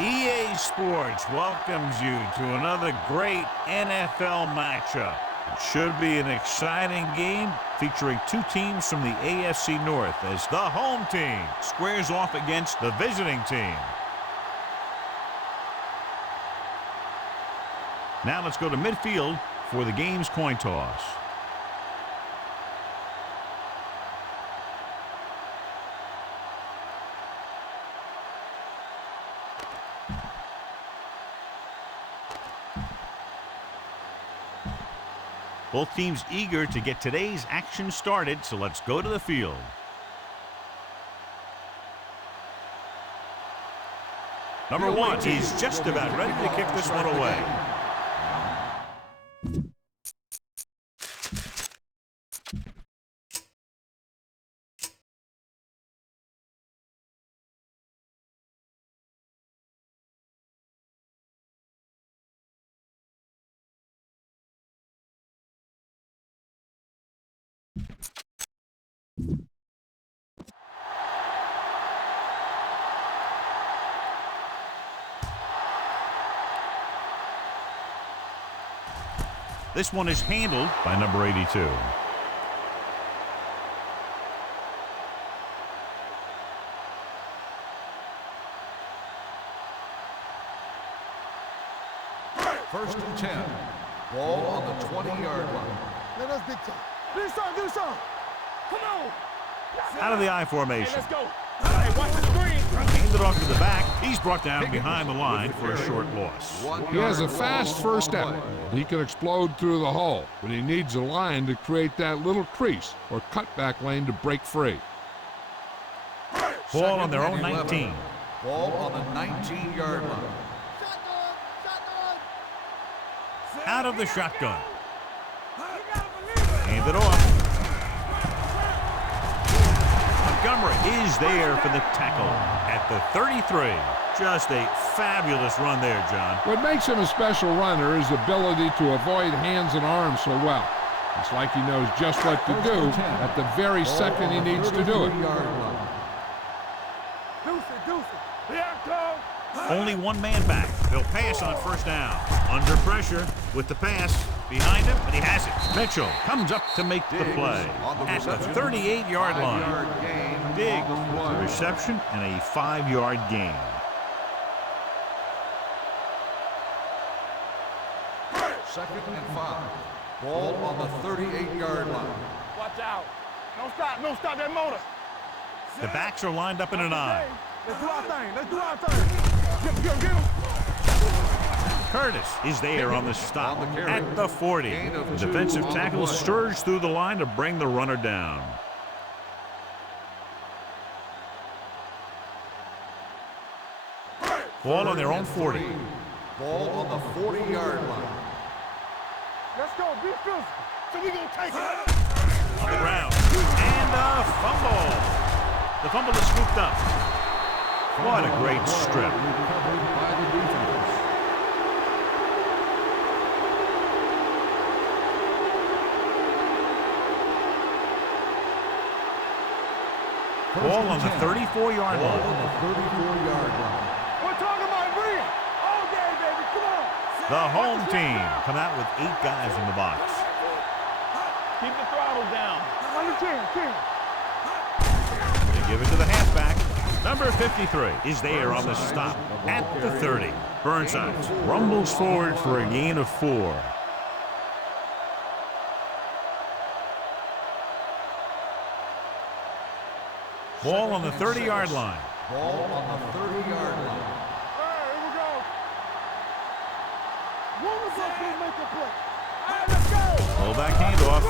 EA Sports welcomes you to another great NFL matchup. It should be an exciting game featuring two teams from the AFC North as the home team squares off against the visiting team. Now let's go to midfield for the game's coin toss. Both teams eager to get today's action started, so let's go to the field. Number one, he's just about ready to kick this one away. This one is handled by number 82. First and 10. Ball on the 20-yard line. Let us big time. Do something. Come on. Out of the I formation. Hey, let's go. Hey, watch the screen. Handed off to the back. He's brought down behind the line for a short loss. He has a fast first step. He can explode through the hole, but he needs a line to create that little crease or cutback lane to break free. Ball on their own 19. Ball on the 19-yard line. Out of the shotgun. Handed off. Montgomery is there for the tackle at the 33. Just a fabulous run there, John. What makes him a special runner is the ability to avoid hands and arms so well. It's like he knows just what to do at the very second he needs to do it. Only one man back. They'll pass on first down. Under pressure with the pass. Behind him, and he has it. Mitchell comes up to make the play at the 38-yard line. Diggs, a reception and a 5-yard gain. Second and 5. Ball on the 38-yard line. Watch out. Don't stop that motor. The backs are lined up in an I. Let's do our thing. Get him. Curtis is there on the stop at the 40. The defensive tackle surged through the line to bring the runner down. Ball on their own 40. Ball on the 40-yard line. Let's go. Be physical. So we gonna take it. On the ground. And a fumble. The fumble is scooped up. What a great strip. Ball on the 34-yard line. We're talking about bring it. All day, baby. Come on. The home team come out with 8 guys in the box. Keep the throttle down. Under 10. They give it to the halfback. Number 53 is there on the stop at the 30. Burnside rumbles forward for a gain of 4. Ball on the 30-yard line. Ball on the 30-yard line. Here we go. One of us will make the play. All right, let's go. Fullback handoff.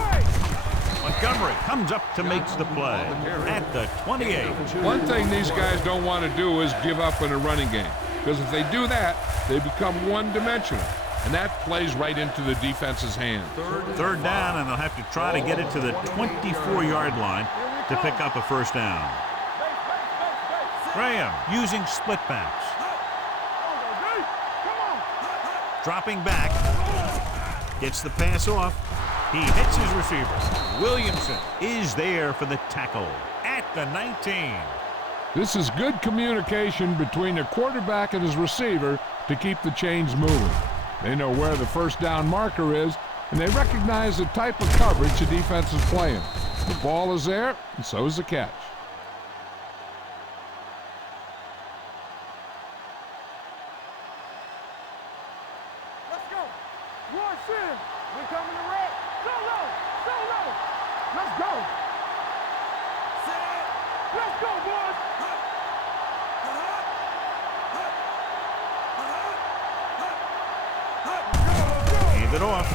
Montgomery comes up to make the play at the 28. One thing these guys don't want to do is give up in a running game, because if they do that, they become one-dimensional, and that plays right into the defense's hands. Third down, and they'll have to try to get it to the 24-yard line to pick up a first down. Graham using split backs. Dropping back. Gets the pass off. He hits his receiver. Williamson is there for the tackle at the 19. This is good communication between the quarterback and his receiver to keep the chains moving. They know where the first down marker is, and they recognize the type of coverage the defense is playing. The ball is there, and so is the catch. Let's go. Rush in. We coming to red. Solo. Solo. Let's go. Let's go, boys. Hand it off.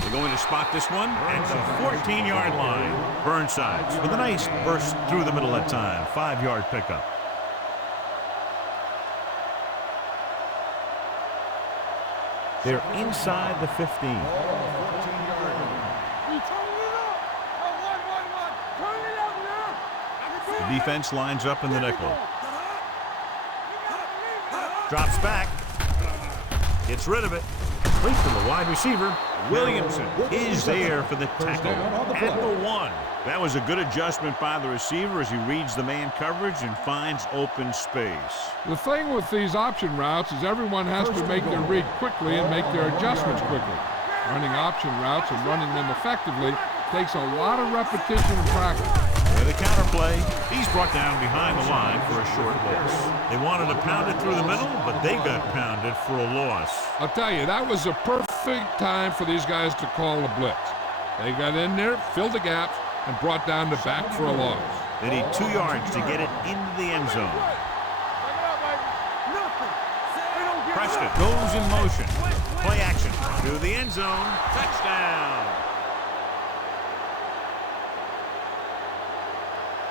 They're going to spot this one at the 14-yard line. Burnsides with a nice burst through the middle that time. 5-yard pickup. They're inside the 15. We turning it up. One. Turn it up now. The defense lines up in the nickel. Drops back. Gets rid of it. Complete to the wide receiver. Williamson is there for the tackle at the 1. That was a good adjustment by the receiver as he reads the man coverage and finds open space. The thing with these option routes is everyone has to make their read quickly and make their adjustments quickly. Running option routes and running them effectively takes a lot of repetition and practice. With a counterplay, he's brought down behind the line for a short loss. They wanted to pound it through the middle, but they got pounded for a loss. I'll tell you, that was a perfect time for these guys to call a blitz. They got in there, filled the gaps, and brought down the back for a loss. They need 2 yards to get it into the end zone. Preston goes in motion. Play action to the end zone. Touchdown.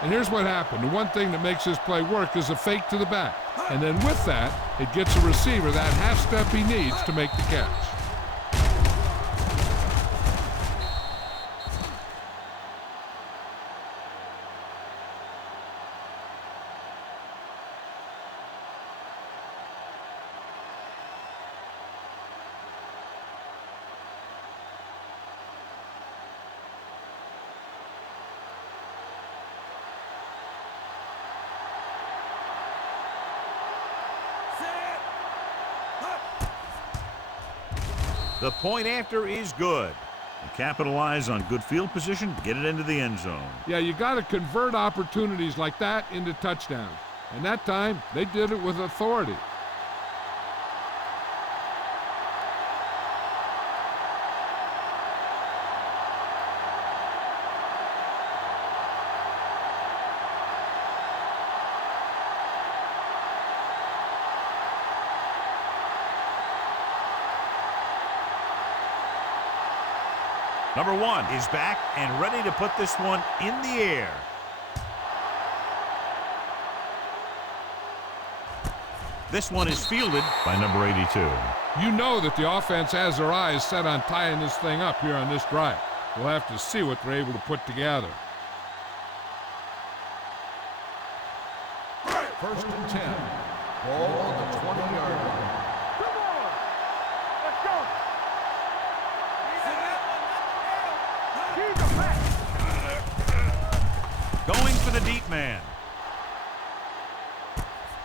And here's what happened. The one thing that makes this play work is a fake to the back. And then with that, it gets the receiver that half step he needs to make the catch. The point after is good. They capitalize on good field position to get it into the end zone. Yeah, you got to convert opportunities like that into touchdowns. And that time, they did it with authority. Number 1 is back and ready to put this one in the air. This one is fielded by number 82. You know that the offense has their eyes set on tying this thing up here on this drive. We'll have to see what they're able to put together. First and 10. Ball on the 20-yard line. Come on. Let's go. Keep the back. Going for the deep man.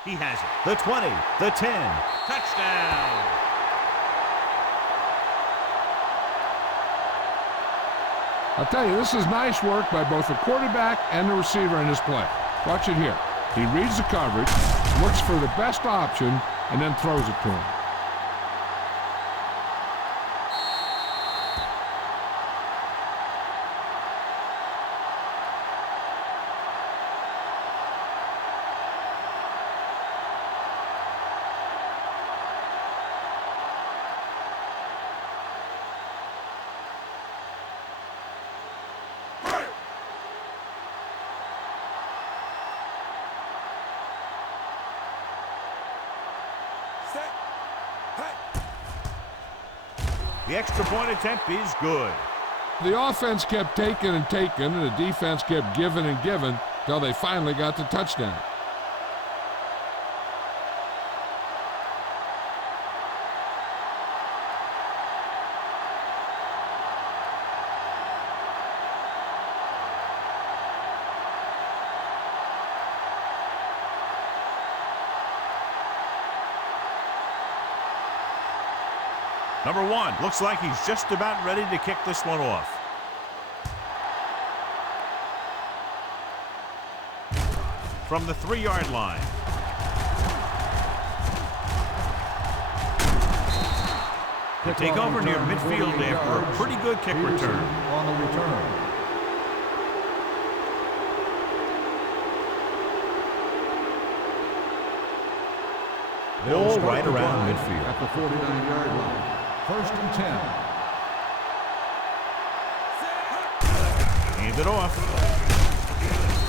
He has it. The 20, the 10. Touchdown. I'll tell you, this is nice work by both the quarterback and the receiver in this play. Watch it here. He reads the coverage, looks for the best option, and then throws it to him. The extra point attempt is good. The offense kept taking and taking, and the defense kept giving and giving till they finally got the touchdown. Number 1 looks like he's just about ready to kick this one off. From the 3-yard line. They take over near midfield after a pretty good kick return. On the return. Ball right around midfield. At the 49-yard line. 1st and 10. Hand it off.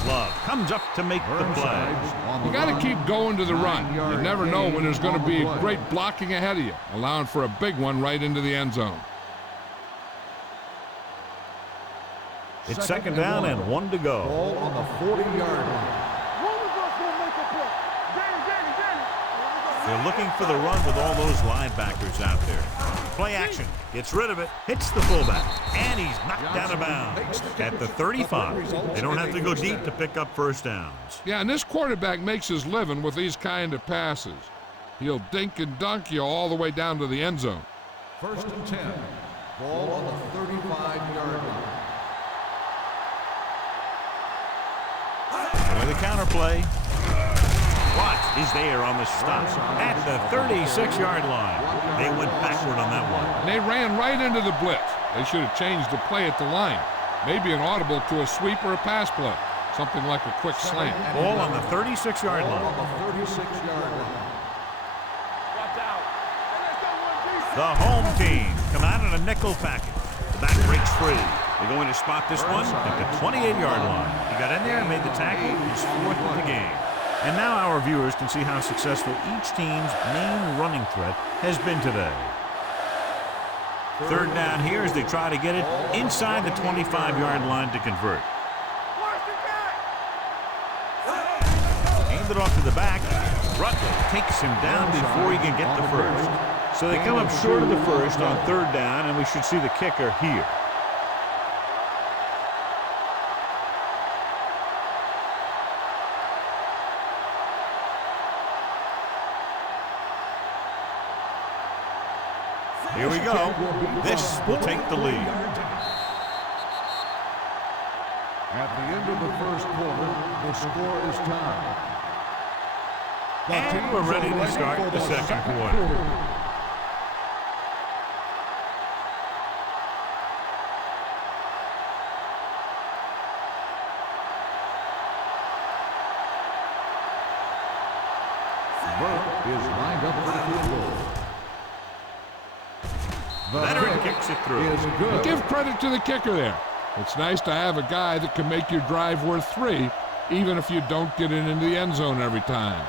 Love comes up to make the play. You got to keep going to the run. You never know when there's going to be great blocking ahead of you, allowing for a big one right into the end zone. It's 2nd down and 1 to go. Ball on the 40-yard line. They're looking for the run with all those linebackers out there. Play action. Gets rid of it. Hits the fullback. And he's knocked out of bounds. At the 35. They don't have to go deep to pick up 1st downs. Yeah, and this quarterback makes his living with these kind of passes. He'll dink and dunk you all the way down to the end zone. 1st and 10. Ball on the 35-yard line. With a counterplay. Watts is there on the stop at the 36-yard line. They went backward on that one. And they ran right into the blitz. They should have changed the play at the line. Maybe an audible to a sweep or a pass play. Something like a quick slant. Ball on the 36-yard line. On the 36-yard line. The home team come out in a nickel package. The back breaks free. They're going to spot this one at the 28-yard line. He got in there and made the tackle. He's 4th in the game. And now our viewers can see how successful each team's main running threat has been today. 3rd down here as they try to get it inside the 25-yard line to convert. Hand it off to the back. Rutland takes him down before he can get the 1st. So they come up short of the 1st on 3rd down, and we should see the kicker here. Here we go. This will take the lead. At the end of the 1st quarter, the score is tied. And we're ready to start the 2nd quarter. Burke is lined up for the field goal. Veteran kicks it through. Is good. Give credit to the kicker there. It's nice to have a guy that can make your drive worth 3, even if you don't get it into the end zone every time.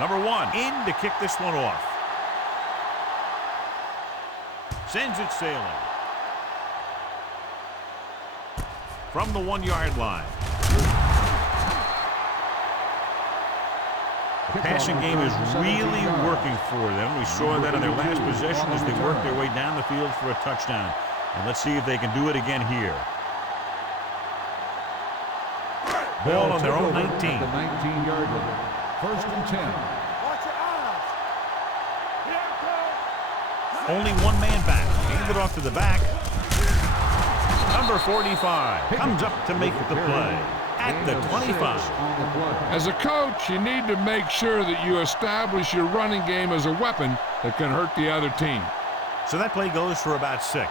Number 1 in to kick this one off. Sends it sailing. From the 1-yard line. The passing game is really working for them. We saw that in their last possession as they worked their way down the field for a touchdown. And let's see if they can do it again here. Ball on their own 19. The 19-yard line. 1st and 10. Watch your eyes. Here it comes. Only one man back. Hand it off to the back. Number 45 comes up to make the play at the 25. As a coach, you need to make sure that you establish your running game as a weapon that can hurt the other team. So that play goes for about 6.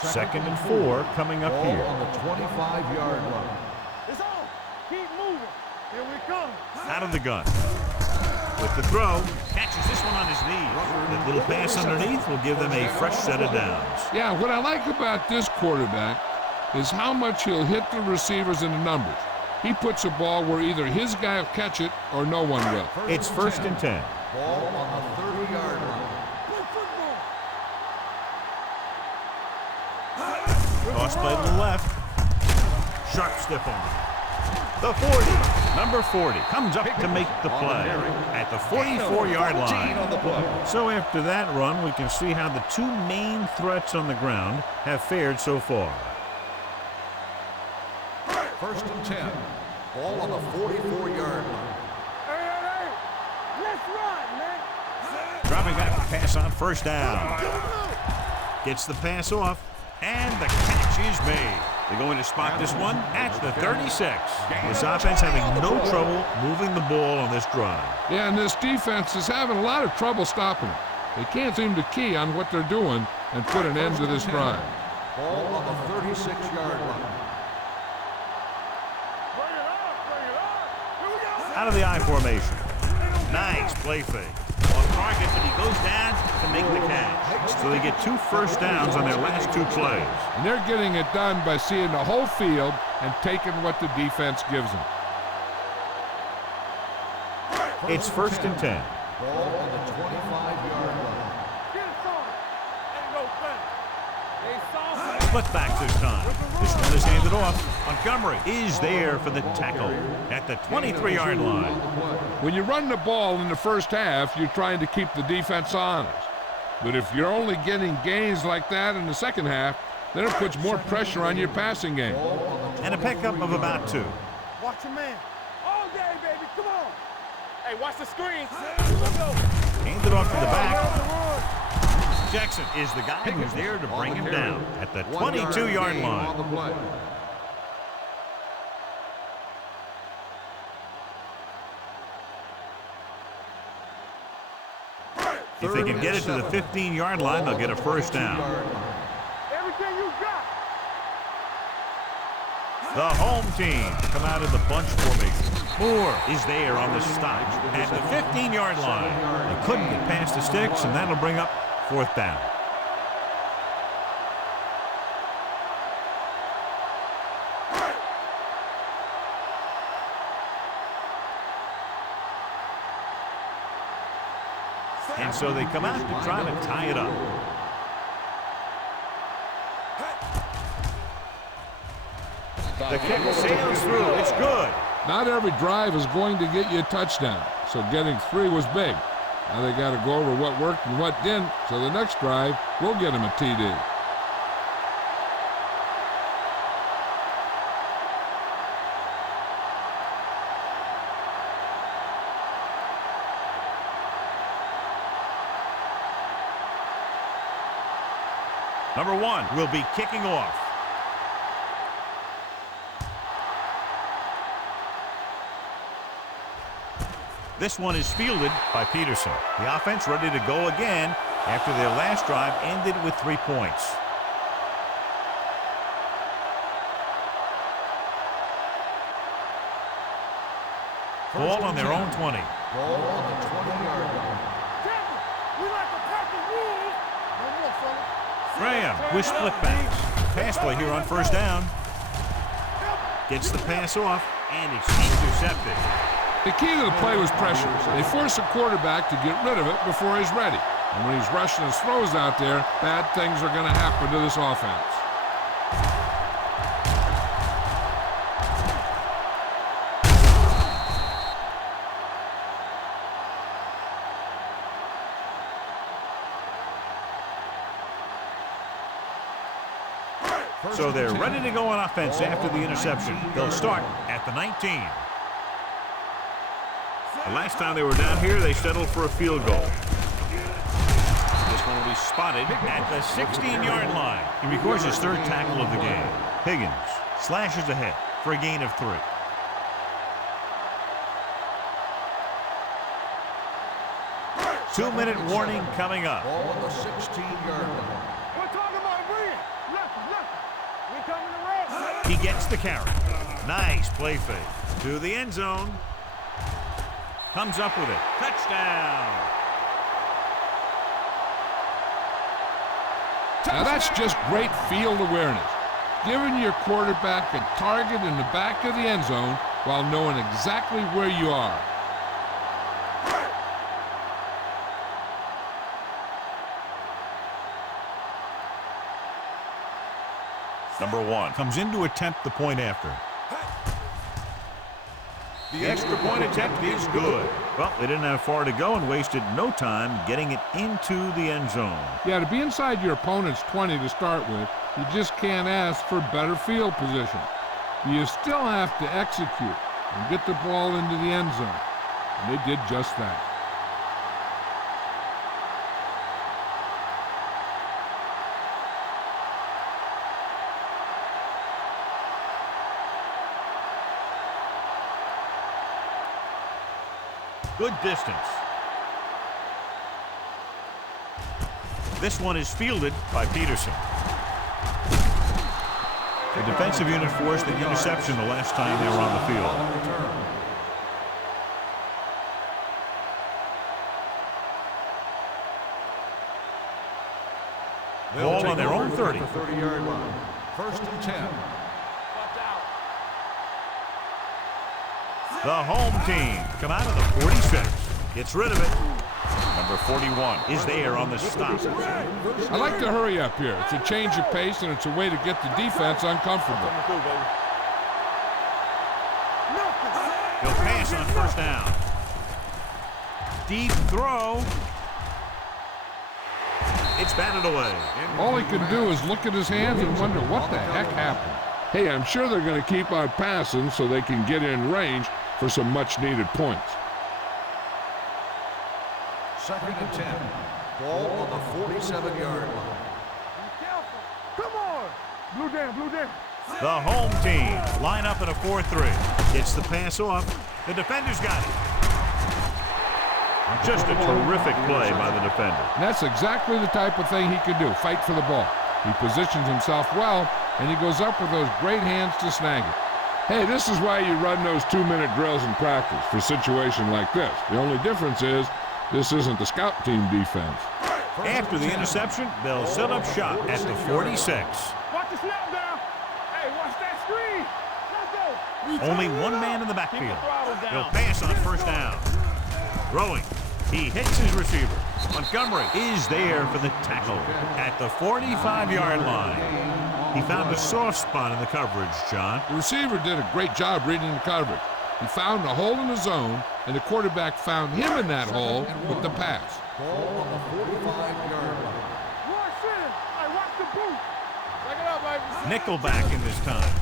2nd and 4 coming up Ball here. on the 25-yard line. It's on. Keep moving. Here we come. Out of the gun. With the throw, catches this one on his knee. That little pass underneath will give them a fresh set of downs. Yeah, what I like about this quarterback is how much he'll hit the receivers in the numbers. He puts a ball where either his guy will catch it or no one will. It's 1st and 10. Ball on the 30-yard line. Toss play to the left. Sharp stiff on. The 40. Number 40 comes up to make the play at the 44-yard line. So after that run, we can see how the two main threats on the ground have fared so far. 1st and 10. Ball on the 44-yard line. Hey, let's run, man. Dropping back to pass on 1st down. Gets the pass off, and the catch is made. They're going to spot this one at the 36. This offense having no trouble moving the ball on this drive. Yeah, and this defense is having a lot of trouble stopping it. They can't seem to key on what they're doing and put an end to this drive. Ball on the 36-yard line. Out of the I formation. Nice play fake. On target, but he goes down to make the catch. So they get 2 first downs on their last 2 plays. And they're getting it done by seeing the whole field and taking what the defense gives them. It's 1st and 10. Ball on the 25-yard line. Get it on. Ain't no thing. They saw Split back this time. This one is handed off. Montgomery is there for the tackle at the 23-yard line. When you run the ball in the first half, you're trying to keep the defense honest. But if you're only getting gains like that in the second half, then it puts more pressure on your passing game. And a pickup of about 2. Watch your man. All day, baby. Come on. Hey, watch the screen. Let's go. Handed off to the back. Jackson is the guy who's there to bring him down at the 22-yard line. If they can get it to the 15-yard line, they'll get a first down. Everything you got. The home team come out of the bunch formation. Moore is there on the stop at the 15-yard line. They couldn't get past the sticks, and that'll bring up 4th down. And so they come out to try to tie it up. The kick sails through. It's good. Not every drive is going to get you a touchdown, so getting 3 was big. Now they got to go over what worked and what didn't, so the next drive will get them a TD. Number 1 will be kicking off. This one is fielded by Peterson. The offense ready to go again after their last drive ended with 3 points. Ball on their own 20. Ball on the 20-yard line. We like to pack the rules. No more, fella. Graham with split backs. Pass play here on 1st down. Gets the pass off, and it's intercepted. The key to the play was pressure. They force the quarterback to get rid of it before he's ready. And when he's rushing his throws out there, bad things are going to happen to this offense. So they're ready to go on offense after the interception. They'll start at the 19. The last time they were down here, they settled for a field goal. This one will be spotted at the 16-yard line. He records his 3rd tackle of the game. Higgins slashes ahead for a gain of 3. Two-minute warning coming up. Ball on the 16-yard line. We're talking about agreeing. Left. We coming to red. He gets the carry. Nice play fake to the end zone. Comes up with it. Touchdown. Now that's just great field awareness. Giving your quarterback a target in the back of the end zone while knowing exactly where you are. Number 1 comes in to attempt the point after. The extra point attempt is good. Well, they didn't have far to go and wasted no time getting it into the end zone. Yeah, to be inside your opponent's 20 to start with, you just can't ask for better field position. You still have to execute and get the ball into the end zone. And they did just that. Good distance. This one is fielded by Peterson. The defensive unit forced the interception the last time they were on the field. Ball on their own 30. 30-yard line. First and 10. The home team come out of the 46. Gets rid of it. Number 41 is there on the stop. I like to hurry up here. It's a change of pace, and it's a way to get the defense uncomfortable. He'll pass on first down. Deep throw. It's batted away. All he can do is look at his hands and wonder what the heck happened. Hey, I'm sure they're going to keep on passing so they can get in range for some much-needed points. Second and 10. Ball on the 47-yard line. Come on. Blue Jay. The home team line up in a 4-3. Gets the pass off. The defender's got it. Just a terrific play by the defender. And that's exactly the type of thing he could do, fight for the ball. He positions himself well, and he goes up with those great hands to snag it. Hey, this is why you run those 2-minute drills in practice for a situation like this. The only difference is this isn't the scout team defense. After the interception, they'll set up shop at the 46. Watch the snap down. Hey, watch that screen. Let's go. Only one man in the backfield. He'll pass on first down. Throwing. He hits his receiver. Montgomery is there for the tackle at the 45-yard line. He found a soft spot in the coverage, John. The receiver did a great job reading the coverage. He found a hole in the zone, and the quarterback found him in that hole with the pass. Ball on the 45-yard line. Watch it. Hey, watch the boot. Take it up, baby. Nickelback in this time.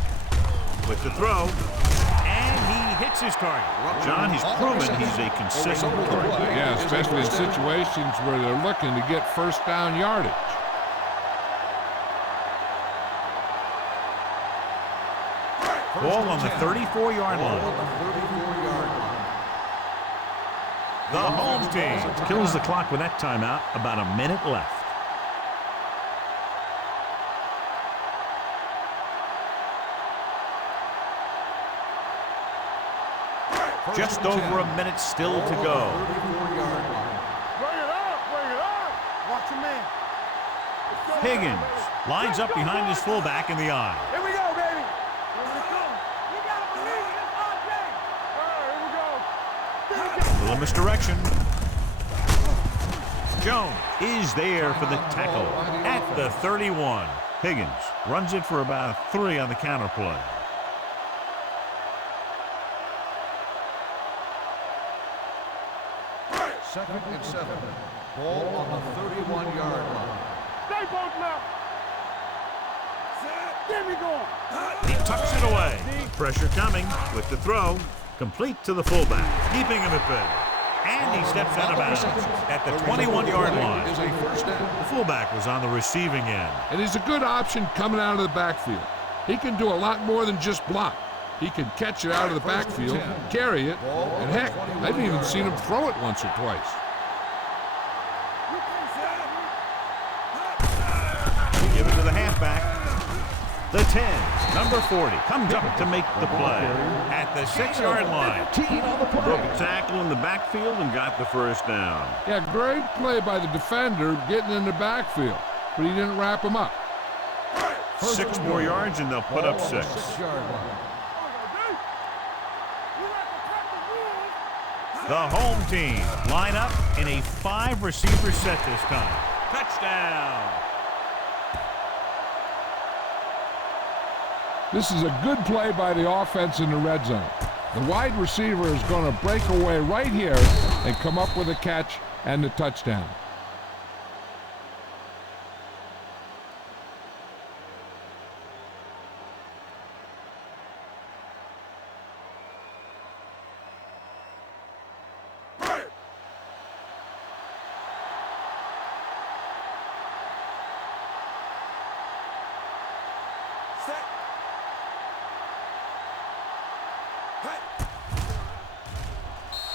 With the throw. And he hits his target. John, he's proven he's a consistent quarterback. Yeah, especially in situations where they're looking to get first down yardage. Ball on the 34-yard line. The home team kills the clock with that timeout. About a minute left. Just over a minute still to go. Bring it up. Watch your man. Higgins lines up behind his fullback in the eye. Here we go, baby. Here we go. You gotta believe in this all day. All right, here we go. Little misdirection. Jones is there for the tackle at the 31. Higgins runs it for about a 3 on the counter play. Second and 7. Ball on the 31-yard line. Stay both now. Get me going. He tucks it away. Pressure coming with the throw. Complete to the fullback, keeping him at bay. And he steps out of bounds at the 21-yard line. Is a first down. The fullback was on the receiving end. And he's a good option coming out of the backfield. He can do a lot more than just block. He can catch it out of the backfield, carry it, and heck, I've even seen him throw it once or twice. Give it to the halfback. The 10, number 40, comes up to make the play at the 6-yard line. Broke a tackle in the backfield and got the first down. Yeah, great play by the defender getting in the backfield, but he didn't wrap him up. 6 more yards and they'll put up 6. 6-yard line. The home team line up in a 5-receiver set this time. Touchdown. This is a good play by the offense in the red zone. The wide receiver is going to break away right here and come up with a catch and the touchdown.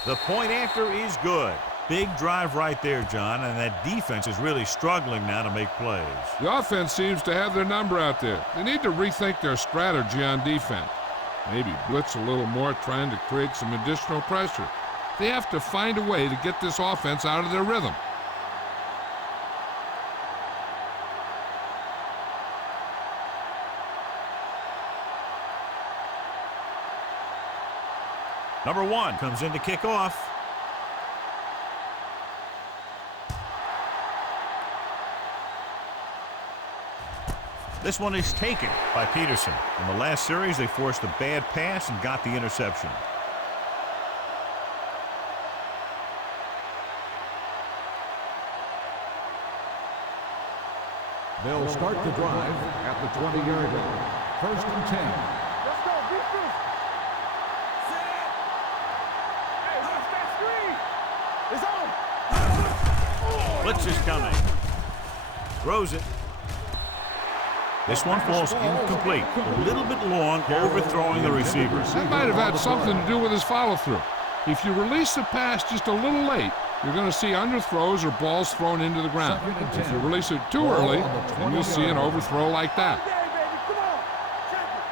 The point after is good. Big drive right there, John, and that defense is really struggling now to make plays. The offense seems to have their number out there. They need to rethink their strategy on defense. Maybe blitz a little more, trying to create some additional pressure. They have to find a way to get this offense out of their rhythm. Number 1 comes in to kick off. This one is taken by Peterson. In the last series, they forced a bad pass and got the interception. They'll start the drive at the 20-yard line. 1st and 10. Let's go, defense. Hey, watch that screen. It's on. Blitz is coming. Throws it. This one falls incomplete. A little bit long, overthrowing the receiver. That might have had something to do with his follow-through. If you release the pass just a little late, you're going to see underthrows or balls thrown into the ground. If you release it too early, then you'll see an overthrow like that. Hey, baby, come on. Check it.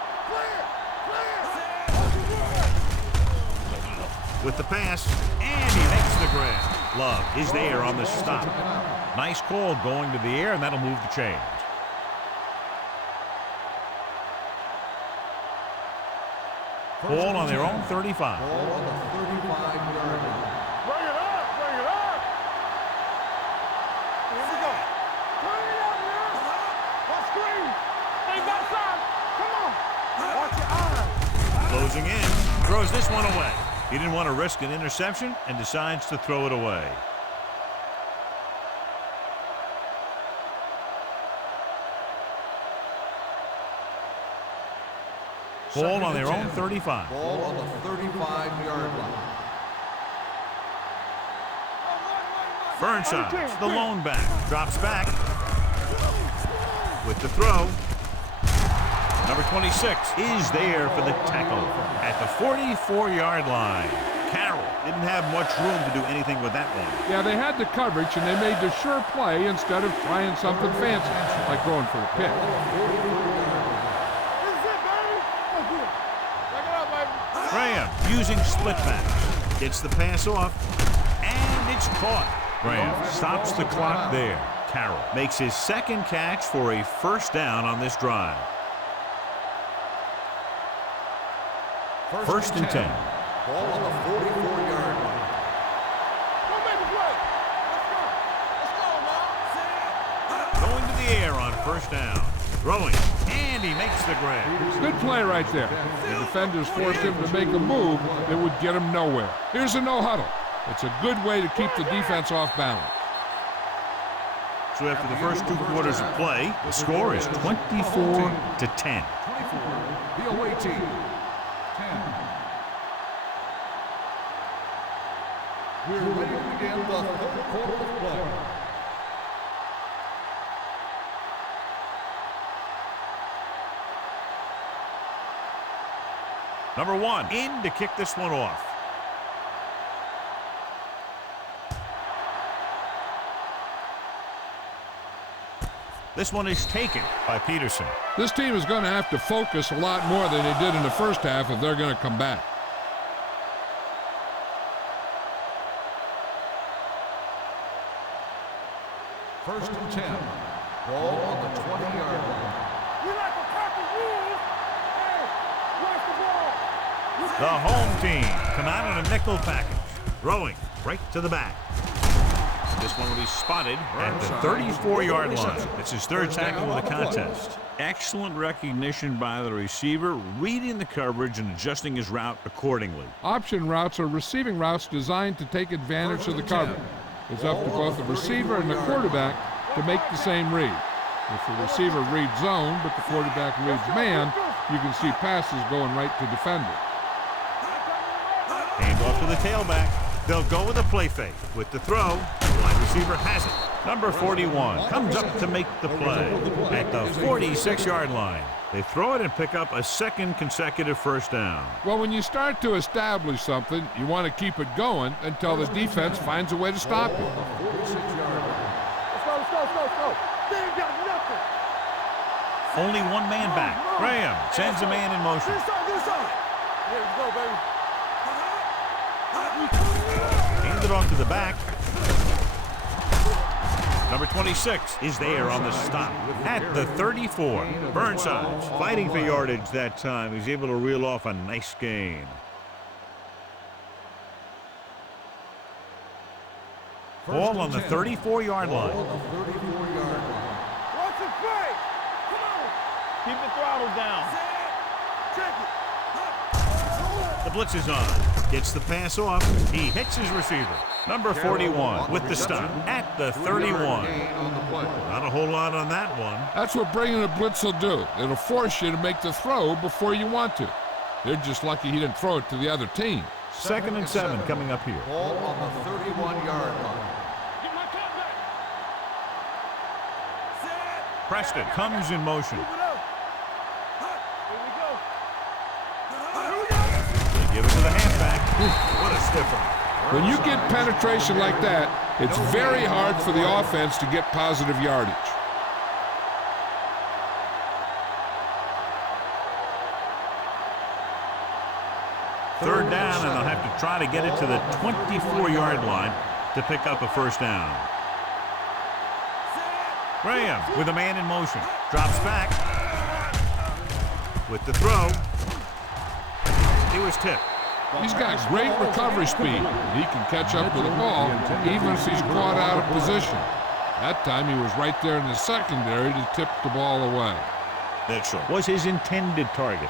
Clear. With the pass, and he makes the grab. Love is there on the stop. Nice call going to the air, and that'll move the chains. Ball on their own 35. Ball on the 35-yard line. Bring it up, bring it up. Here we go. Bring it up now. On screen. Ain't got time. Come on. Watch your eyes. Closing in. Throws this one away. He didn't want to risk an interception and decides to throw it away. Ball on their own 35. Ball on the 35-yard line. Burnside, the lone back, drops back with the throw. Number 26 is there for the tackle at the 44-yard line. Carroll didn't have much room to do anything with that one. Yeah, they had the coverage, and they made the sure play instead of trying something fancy, like going for a pick. Graham using split backs. Gets the pass off, and it's caught. Graham stops the clock there. Carroll makes his second catch for a first down on this drive. 1st and 10. Ball on the 44-yard line. Don't make a play. Let's go, man. Going to the air on first down. Throwing, and he makes the grab. Good play right there. The defenders forced him to make a move that would get him nowhere. Here's a no-huddle. It's a good way to keep the defense off balance. So after the first 2 quarters of play, the score is 24-10. 24, the away team. 10. We're ready to begin the 3rd quarter of play. Number 1 in to kick this one off. This one is taken by Peterson. This team is going to have to focus a lot more than they did in the first half if they're going to come back. First and 10. Ball on the 20-yard line. We like to crack the rules. Hey, where's the ball? The home team come out in a nickel package. Throwing right to the back. This one will be spotted at the 34-yard line. It's his third tackle of the contest. Excellent recognition by the receiver, reading the coverage and adjusting his route accordingly. Option routes are receiving routes designed to take advantage of the coverage. It's up to both the receiver and the quarterback to make the same read. If the receiver reads zone, but the quarterback reads man, you can see passes going right to defender. Hand off to the tailback. They'll go with a play fake. With the throw, the wide receiver has it. Number 41 comes up to make the play at the 46-yard line. They throw it and pick up a second consecutive first down. Well, when you start to establish something, you want to keep it going until the defense finds a way to stop you. Let's go. They ain't got nothing. Only one man back. Graham sends a man in motion. This side. Here we go, baby. Hand it off to the back. Number 26 is there on the stop at the 34. Burnside's fighting for yardage that time. He's able to reel off a nice gain. Ball on the 34-yard line. Watch it play. Come on. Keep the throttle down. Check it. The blitz is on. Gets the pass off. He hits his receiver. Number 41 with the stop at the 31. Not a whole lot on that one. That's what bringing a blitz will do. It'll force you to make the throw before you want to. They're just lucky he didn't throw it to the other team. 2nd and 7 coming up here. Ball on the 31-yard line. Get my cut back. Preston comes in motion. Move it up. Here we go. They give it to the halfback. What a stiffer. When you get penetration like that, it's very hard for the offense to get positive yardage. Third down, and they'll have to try to get it to the 24-yard line to pick up a first down. Graham with a man in motion. Drops back. With the throw. He was tipped. He's got great recovery speed. He can catch up with the ball even if he's caught out of position. That time he was right there in the secondary to tip the ball away. Mitchell was his intended target.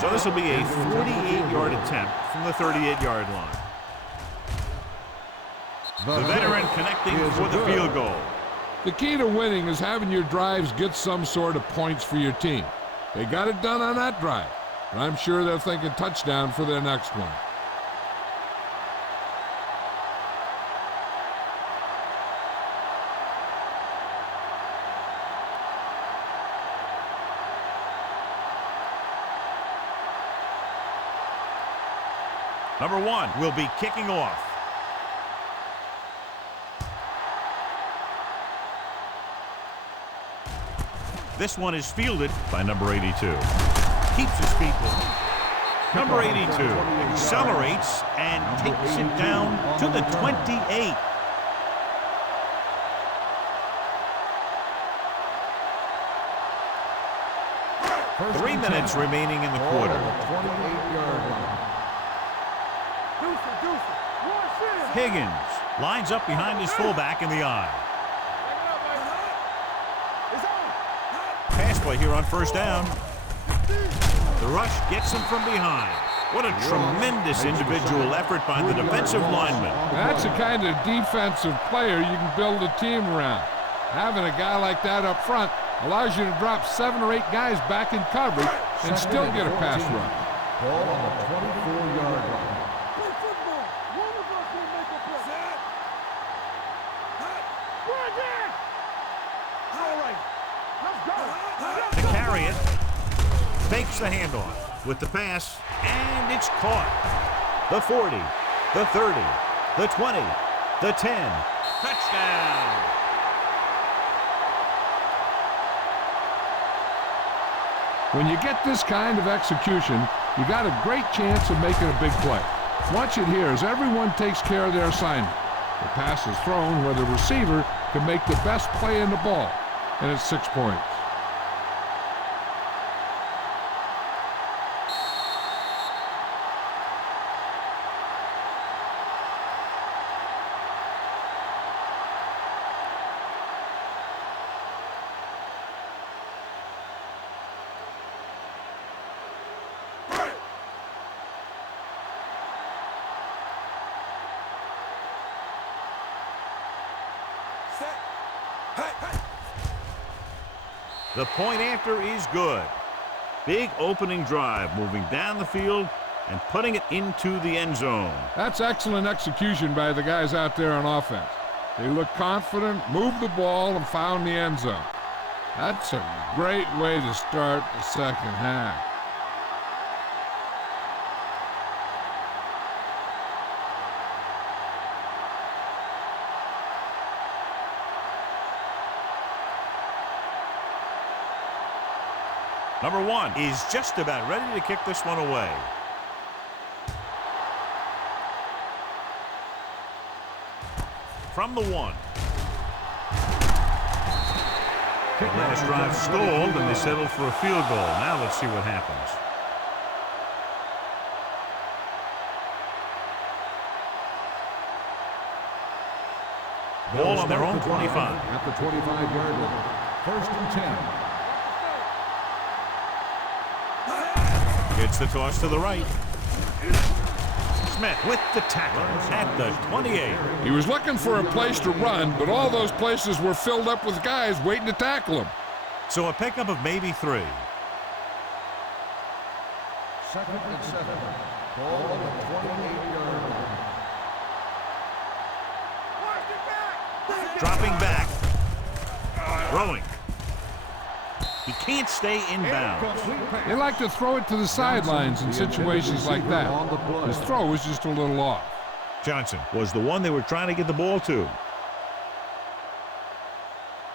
So this will be a 48-yard attempt from the 38-yard line. The veteran connecting for the field goal. The key to winning is having your drives get some sort of points for your team. They got it done on that drive, and I'm sure they're thinking touchdown for their next one. Number 1 will be kicking off. This one is fielded by number 82. Keeps his feet moving. Number 82 accelerates and takes it down to the 28. Three minutes remaining in the quarter. 28-yard line. Higgins lines up behind his fullback in the eye. Pass play here on first down. The rush gets him from behind. What a tremendous individual effort by the defensive lineman. That's the kind of defensive player you can build a team around. Having a guy like that up front allows you to drop 7 or 8 guys back in coverage and still get a pass rush. Ball on the 24-yard line. Play football. One of us will make a play. Run there. All right. Let's go. To carry it, fakes the handoff with the pass, and it's caught. The 40, the 30, the 20, the 10. Touchdown. When you get this kind of execution, you got a great chance of making a big play. Watch it here as everyone takes care of their assignment. The pass is thrown where the receiver can make the best play in the ball, and it's 6 points. The point after is good. Big opening drive, moving down the field and putting it into the end zone. That's excellent execution by the guys out there on offense. They looked confident, moved the ball, and found the end zone. That's a great way to start the second half. Number 1 is just about ready to kick this one away. From the 1. Last drive stalled, and they settled for a field goal. Now let's see what happens. Ball on their own 25. At the 25-yard line. 1st and 10. Gets the toss to the right. Smith with the tackle at the 28. He was looking for a place to run, but all those places were filled up with guys waiting to tackle him. So a pickup of maybe 3. 2nd and 7. Ball on the 28-yard line. Dropping back. Throwing. He can't stay in bounds. They like to throw it to the sidelines in situations like that. His throw was just a little off. Johnson was the one they were trying to get the ball to.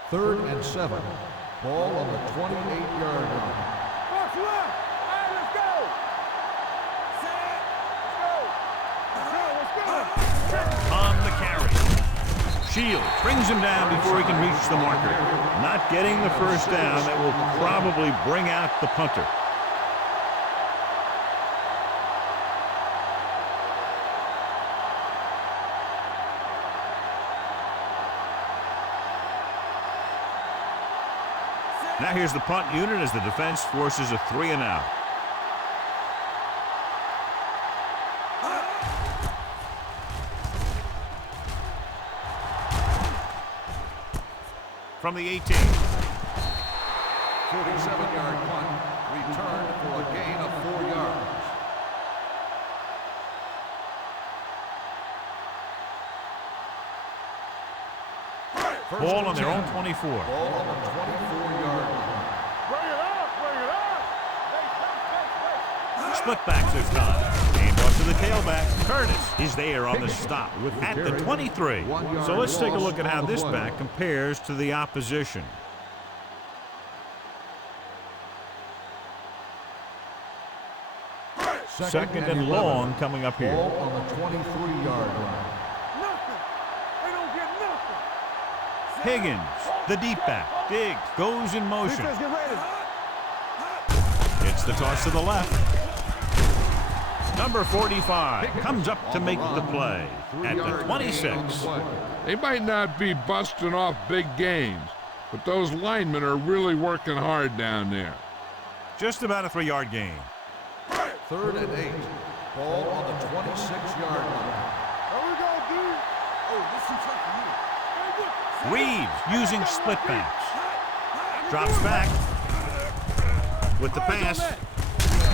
3rd and 7. Ball on the 28-yard line. Box left. All right, let's go. Let's go. Let's go. On the carry. Shields brings him down before he can reach the marker. Not getting the first down. That will probably bring out the punter. Now here's the punt unit as the defense forces a 3 and out. From the 18. 47-yard punt. Returned for a gain of 4 yards. Ball on their own 24. Ball on the 24-yard line. Bring it up. Bring it up. Wait. Split back this time. Hand off to the tailback. Curtis is there on the stop at the 23. So let's take a look at how this back compares to the opposition. Second and long coming up here. Ball on the 23-yard line. Nothing. They don't get nothing. Higgins, the deep back. Diggs goes in motion. Defense, get ready. It's the toss to the left. Number 45 comes up to make the play at the 26. They might not be busting off big gains, but those linemen are really working hard down there. Just about a 3-yard gain. 3rd and 8. Ball on the 26-yard line. Here we go, D. Oh, this is tough for you. Reeves using split backs. Drops back with the pass.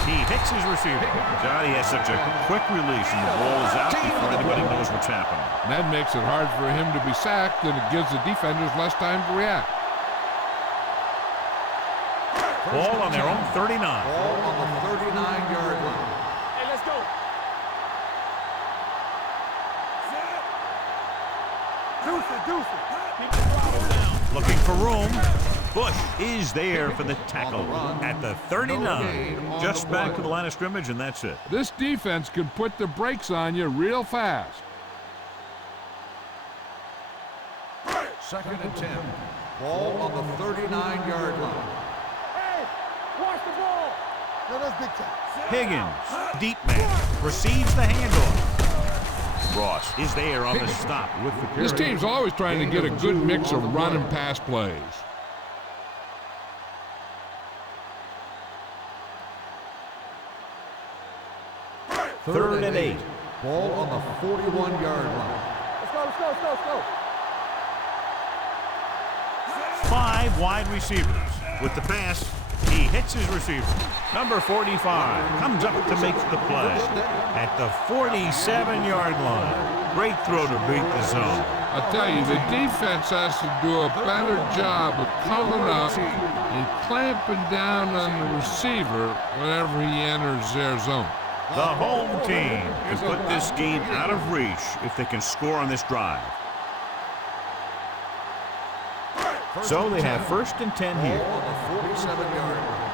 He hits his receiver. Johnny has such a quick release and the ball is out before anybody knows what's happening. And that makes it hard for him to be sacked, and it gives the defenders less time to react. Ball on their own 39. Ball on the 39-yard line. Hey, let's go. Deuce it. Keep the throttle down. Looking for room. Bush is there for the tackle at the 39. Just back to the line of scrimmage, and that's it. This defense can put the brakes on you real fast. 2nd and 10. Ball on the 39-yard line. Hey, watch the ball. No, that's big time. Higgins, deep man, receives the handoff. Ross is there on the stop with the carry. This team's always trying to get a good mix of run and pass plays. 3rd and 8. Ball on the 41-yard line. Let's go. 5 wide receivers. with the pass. He hits his receiver. Number 45 comes up to make the play at the 47-yard line. Great throw to beat the zone. I'll tell you, the defense has to do a better job of coming up and clamping down on the receiver whenever he enters their zone. The home team can put this game out of reach if they can score on this drive. So they have 1st and 10 here. On the 47-yard line.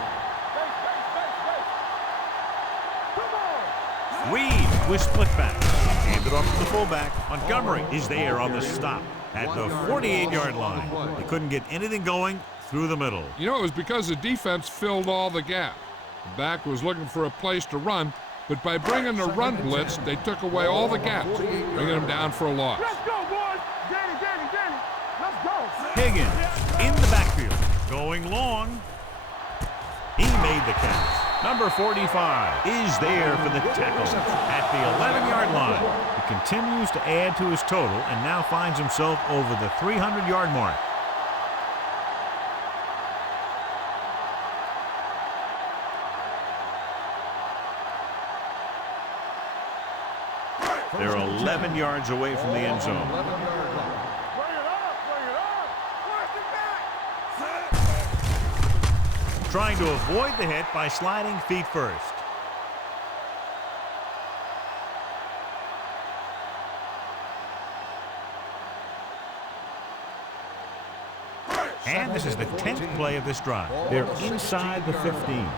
Reed with split back. Hand it off to the fullback. Montgomery is there on the stop at the 48-yard line. They couldn't get anything going through the middle. You know, it was because the defense filled all the gaps. The back was looking for a place to run, but by bringing the run blitz, they took away all the gaps, bringing them down for a loss. Let's go, boys. Danny. Let's go. Higgins in the backfield. Going long. He made the catch. Number 45 is there for the tackle at the 11-yard line. He continues to add to his total and now finds himself over the 300-yard mark. They're 11 yards away from the end zone. Bring it up. Watch it back. Trying to avoid the hit by sliding feet first. And this is the 10th play of this drive. They're inside the 15.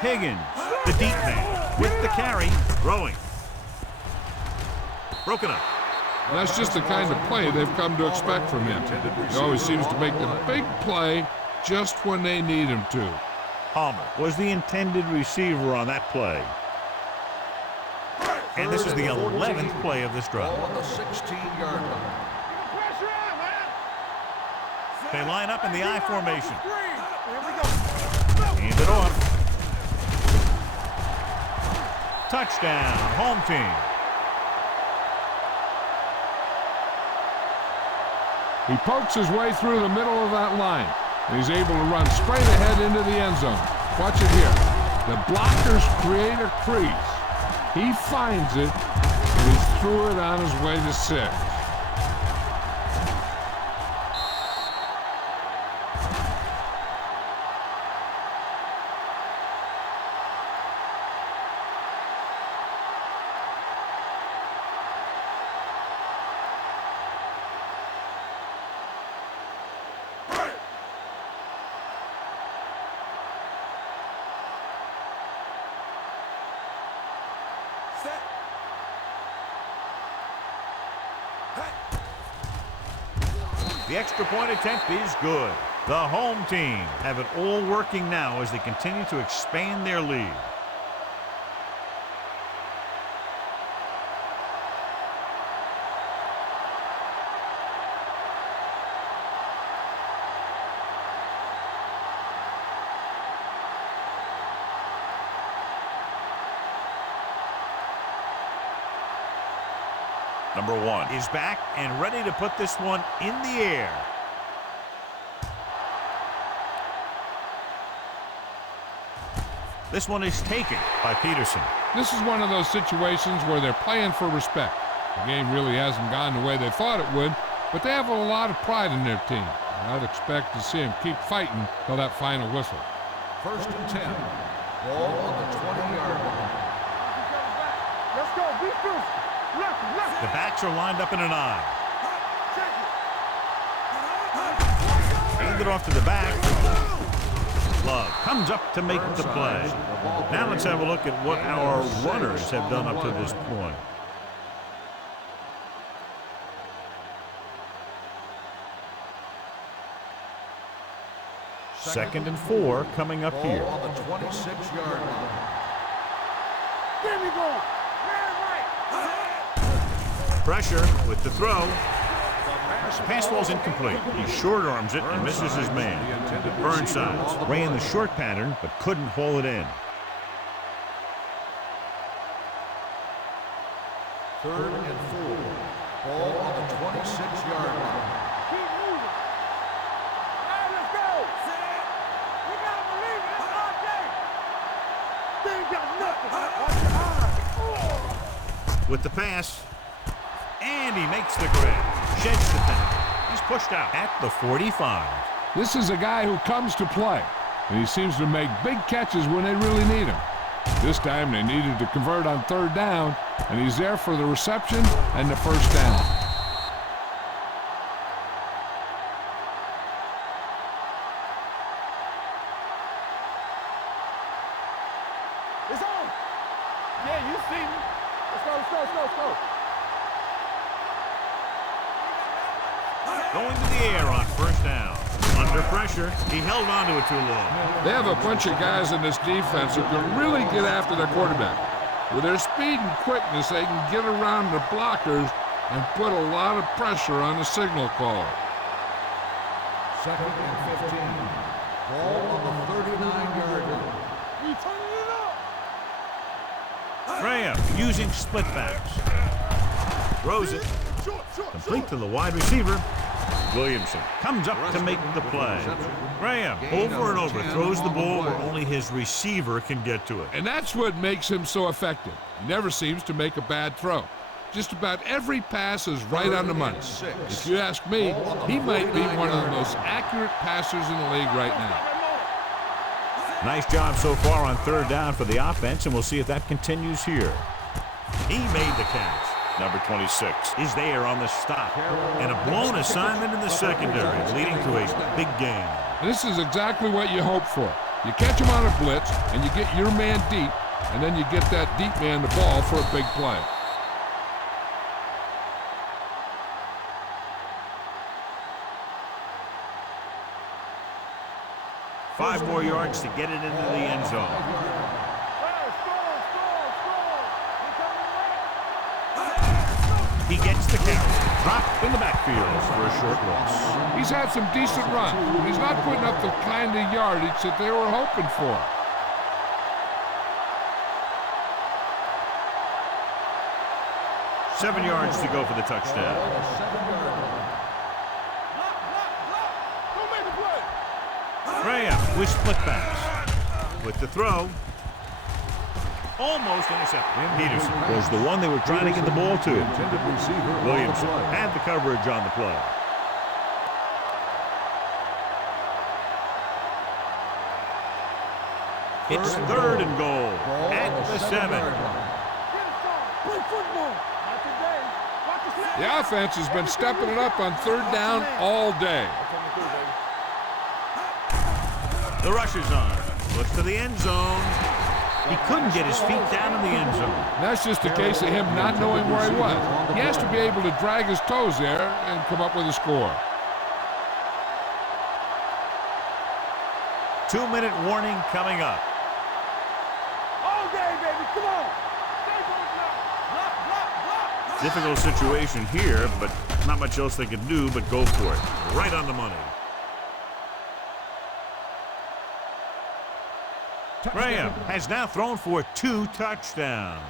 Higgins, the deep man, with the carry, throwing. Broken up. And that's just the kind of play they've come to expect from him. He always seems to make the big play just when they need him to. Palmer was the intended receiver on that play. And this is the 11th play of this drive. On the 16-yard line. Pressure on, man. They line up in the I formation. Here we go. Hand it off. Touchdown, home team. He pokes his way through the middle of that line. And he's able to run straight ahead into the end zone. Watch it here. The blockers create a crease. He finds it, and he threw it on his way to 6. The extra point attempt is good. The home team have it all working now as they continue to expand their lead. Number 1 is back and ready to put this one in the air. This one is taken by Peterson. This is one of those situations where they're playing for respect. The game really hasn't gone the way they thought it would, but they have a lot of pride in their team. I'd expect to see them keep fighting till that final whistle. 1st and 10. Ball on the 20-yard line. Let's go. Be through. Left. The backs are lined up in an I. Hand it off to the back. Love comes up to make the play. Now let's have a look at what our runners have done up to this point. Second and 4 coming up here. Ball on the 26-yard line. There we go. Pressure with the throw. Pass falls incomplete. He short arms it and misses his man. Burnsides ran the short pattern but couldn't haul it in. 3rd and 4. Ball on the 26-yard line. Keep moving. with the pass. And he makes the grab. Sheds the penalty. He's pushed out at the 45. This is a guy who comes to play, and he seems to make big catches when they really need him. This time they needed to convert on third down, and he's there for the reception and the first down. It's on. Yeah, you see me. Let's go, let's go, let's go, let's go. Going to the air on first down. Under pressure, he held on to it too long. They have a bunch of guys in this defense who can really get after their quarterback. With their speed and quickness, they can get around the blockers and put a lot of pressure on the signal caller. 2nd and 15. Ball on the 39-yard line. We turning it up. Graham using split backs. Throws it. Complete to the wide receiver. Williamson comes up to make the play. Graham, over and over, throws the ball where only his receiver can get to it. And that's what makes him so effective. He never seems to make a bad throw. Just about every pass is right on the money. If you ask me, he might be one of the most accurate passers in the league right now. Nice job so far on third down for the offense, and we'll see if that continues here. He made the catch. Number 26 is there on the stop. And a blown assignment in the secondary, leading to a big gain. This is exactly what you hope for. You catch him on a blitz, and you get your man deep, and then you get that deep man the ball for a big play. Five more yards to get it into the end zone. He gets the carry. Dropped in the backfield for a short loss. He's had some decent runs. He's not putting up the kind of yardage that they were hoping for. Seven yards to go for the touchdown. Graham with split backs. With the throw. Almost intercepted. Peterson was the one they were trying to get the ball to. Williamson had the coverage on the play. It's third and goal at the 7. The offense has been stepping it up on third down all day. The rush is on. Looks to the end zone. He couldn't get his feet down in the end zone. That's just a case of him not knowing where he was. He has to be able to drag his toes there and come up with a score. 2-minute warning coming up. All day, baby, come on. Difficult situation here, but not much else they can do but go for it. Right on the money. Graham has now thrown for 2 touchdowns.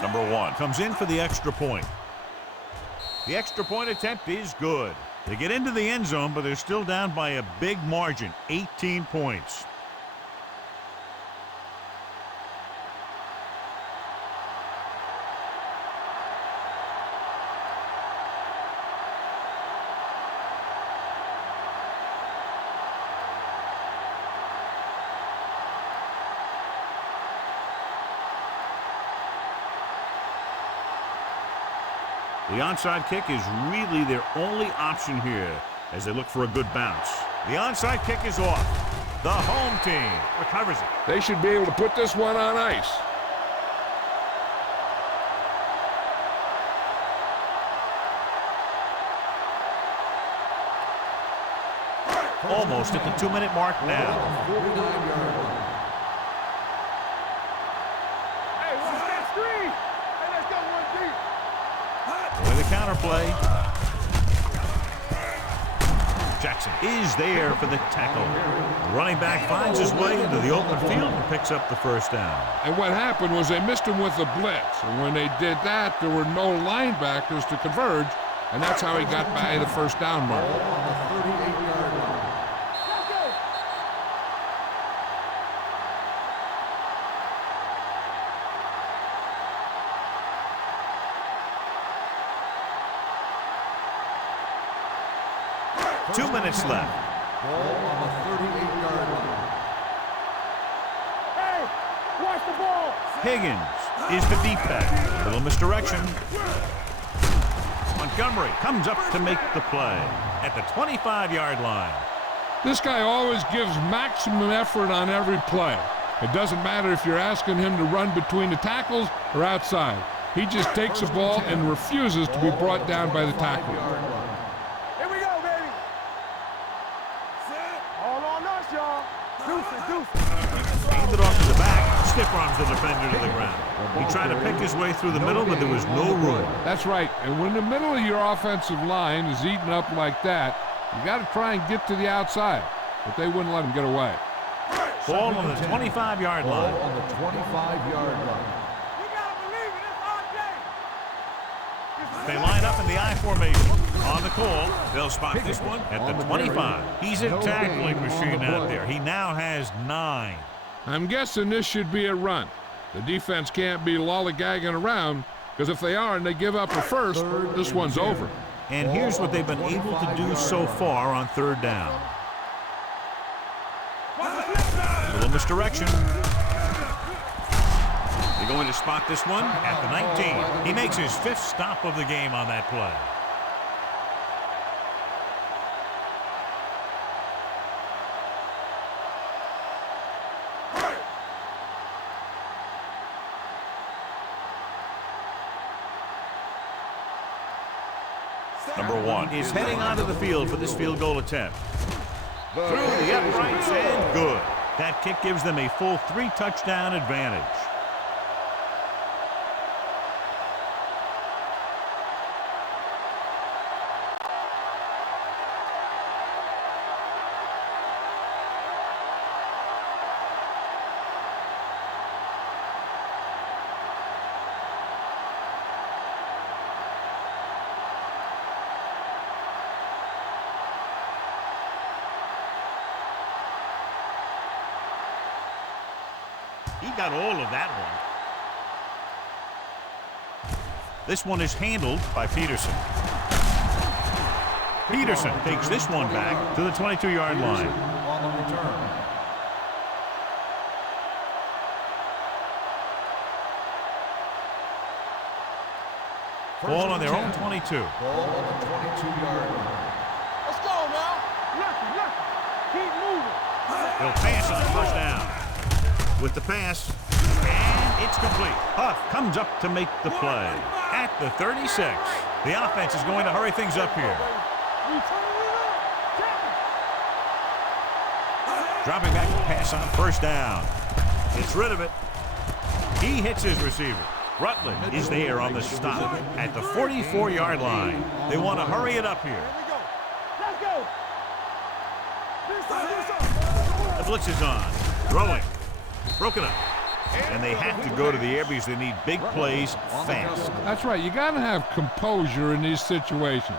Number 1 comes in for the extra point. The extra point attempt is good. They get into the end zone, but they're still down by a big margin, 18 points. The onside kick is really their only option here as they look for a good bounce. The onside kick is off. The home team recovers it. They should be able to put this one on ice. Almost at the 2-minute mark now. Hey, what's that screen? Hey, let's go one deep. With a counterplay. Jackson is there for the tackle. The running back finds his way into the open field and picks up the first down. And what happened was they missed him with a blitz. And when they did that, there were no linebackers to converge, and that's how he got by the first down mark. Ball on the 38-yard line. 2 minutes left. Ball on the 38-yard line. Hey, watch the ball. Higgins is the deep back. Little misdirection. Montgomery comes up to make the play at the 25-yard line. This guy always gives maximum effort on every play. It doesn't matter if you're asking him to run between the tackles or outside. He just takes the ball and refuses to be brought down by the tackle. Here we go, baby. All on us, y'all. Deuces. Handed off to the back, stiff arms the defender to the ground. He tried to pick his way through the middle, but there was no room. That's right. And when the middle of your offensive line is eaten up like that, you got to try and get to the outside. But they wouldn't let him get away. Ball on the 25-yard line. Ball on the 25-yard line. You gotta believe it. It's our day. They line up in the I formation. On the call, they'll spot this one at the 25. He's a tackling machine out there. He now has 9. I'm guessing this should be a run. The defense can't be lollygagging around, because if they are and they give up a first, this one's over. And here's what they've been able to do so far on third down. A little misdirection. They're going to spot this one at the 19. He makes his 5th stop of the game on that play. Number 1 is heading onto the field for this field goal attempt. Through the uprights and good. That kick gives them a full 3-touchdown advantage. He got all of that one. This one is handled by Peterson. Peterson takes this one back to the 22-yard line. On the return. Ball on their own 22. Ball on the 22-yard line. Let's go now. Lucky. Keep moving. They'll pass on first down. With the pass, and it's complete. Huff comes up to make the play at the 36. The offense is going to hurry things up here. Dropping back to pass on first down. Gets rid of it. He hits his receiver. Rutland is there on the stop at the 44-yard line. They want to hurry it up here. The blitz is on. Throwing. Broken up. And they have to go to the air because they need big plays fast. That's right. You got to have composure in these situations.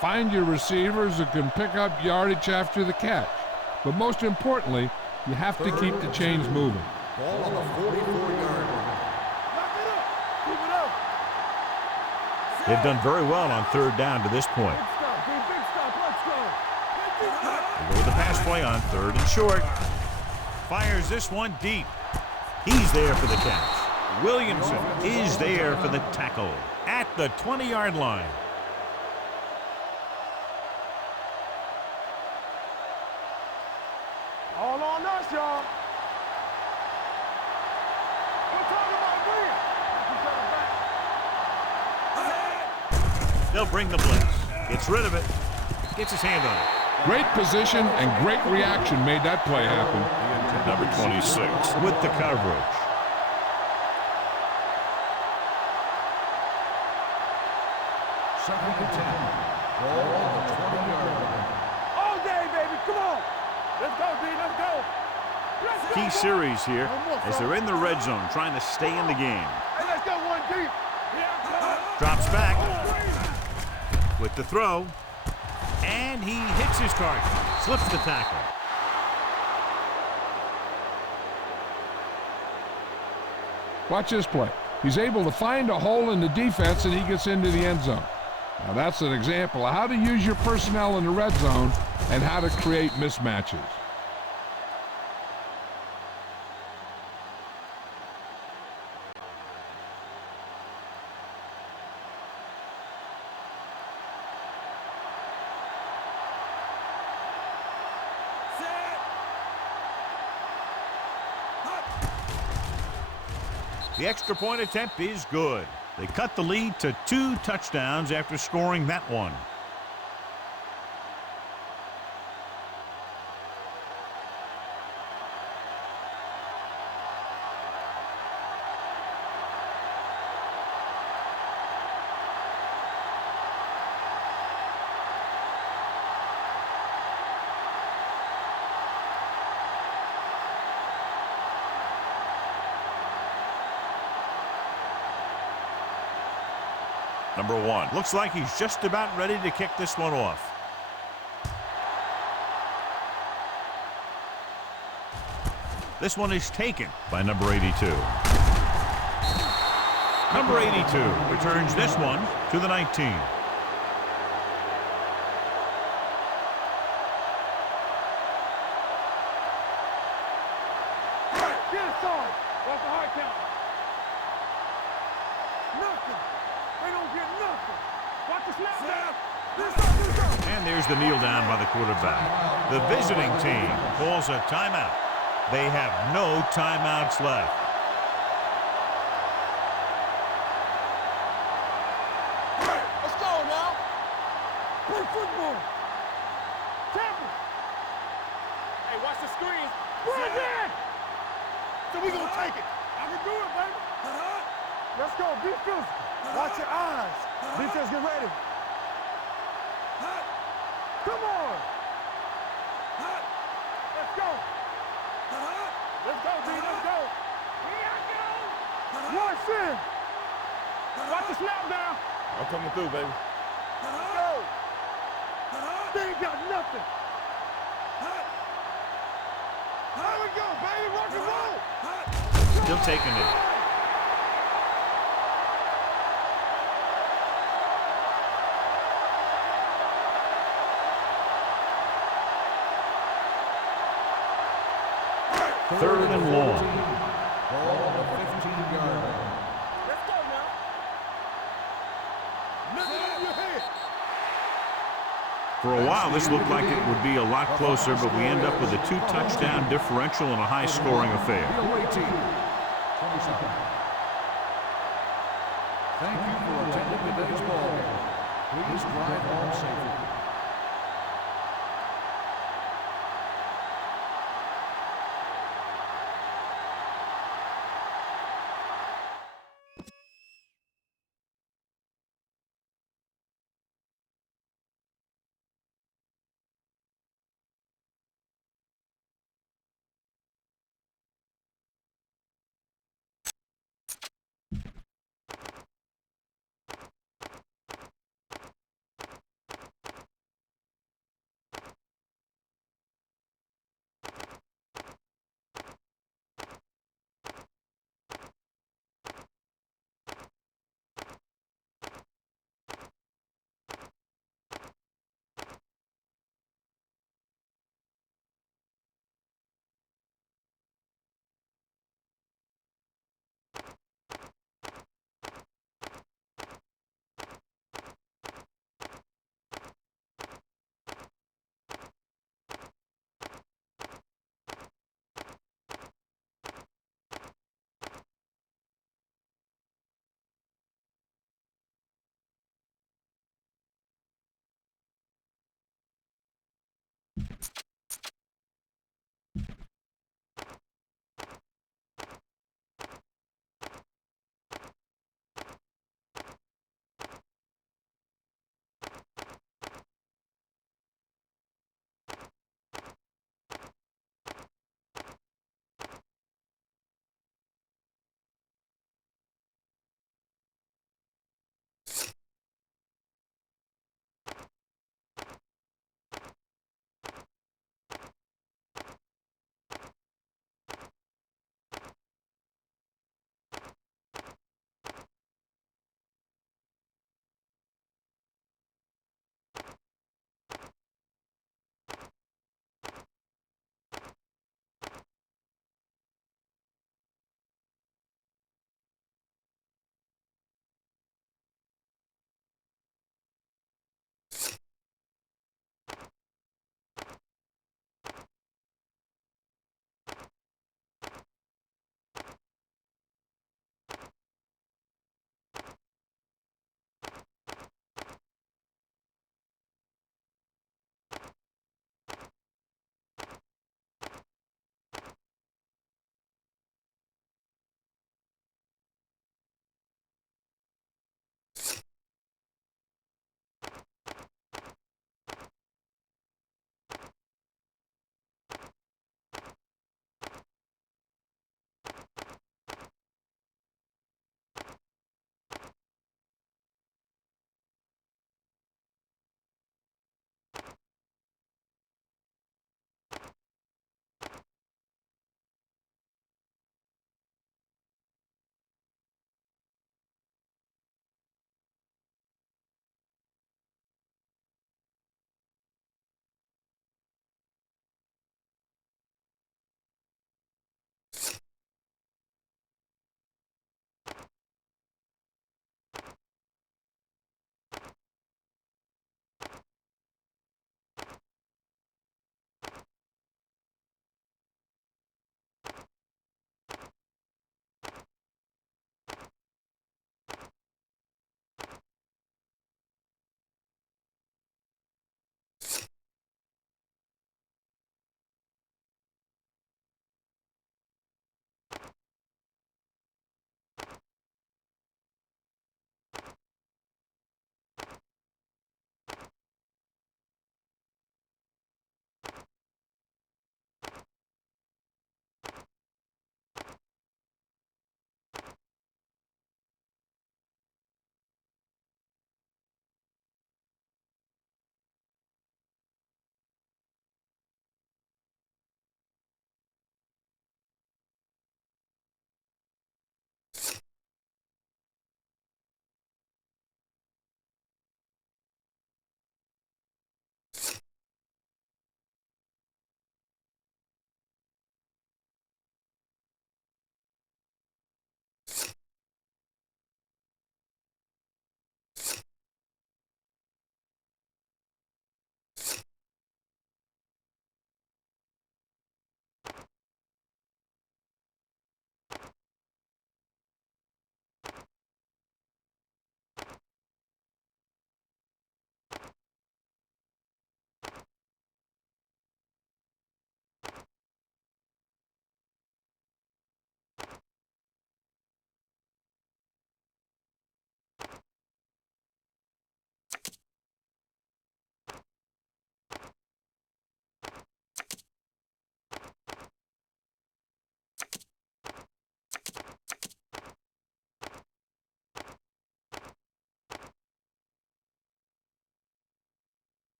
Find your receivers who can pick up yardage after the catch. But most importantly, you have to keep the chains moving. Ball on the 44-yard line. They've done very well on third down to this point. They go with the pass play on 3rd and short. Fires this one deep. He's there for the catch. Williamson is there for the tackle at the 20-yard line. All on us, y'all. We're talking about Williams. They'll bring the blitz. Gets rid of it. Gets his hand on it. Great position and great reaction made that play happen. Number 26 with the coverage. Second and 10. Ball on the 20-yard line. All day, baby. Come on. Let's go, D. Let's go. Let's key series here as they're in the red zone trying to stay in the game. Hey, let's go one deep. Drops back with the throw, and he hits his target. Slips the tackle. Watch this play. He's able to find a hole in the defense, and he gets into the end zone. Now, that's an example of how to use your personnel in the red zone and how to create mismatches. The extra point attempt is good. They cut the lead to 2 touchdowns after scoring that one. Number 1. Looks like he's just about ready to kick this one off. This one is taken by number 82. Number 82 returns this one to the 19. Get us on. What's the hard count? Nothing. They don't get nothing. Watch the snap down. And there's the kneel down by the quarterback. The visiting team calls a timeout. They have no timeouts left. Let's go now. Play football. Tampa. Hey, watch the screen. Run in. So we gonna take it. I can do it, baby. Let's go. Be physical. Watch your eyes. Defense, get ready. Come on. Let's go. Let's go, D. Let's go. Watch in. Watch the snap down. I'm coming through, baby. Let's go. They ain't got nothing. There we go, baby. Rock and roll. Still taking it. Third and long. Ball on the 15-yard line. Let's go now. Nothing on your head. For a while, this looked like it would be a lot closer, but we end up with a 2-touchdown differential and a high-scoring affair. The away team. 27. Thank you for attending today's ball game. Please drive home safely.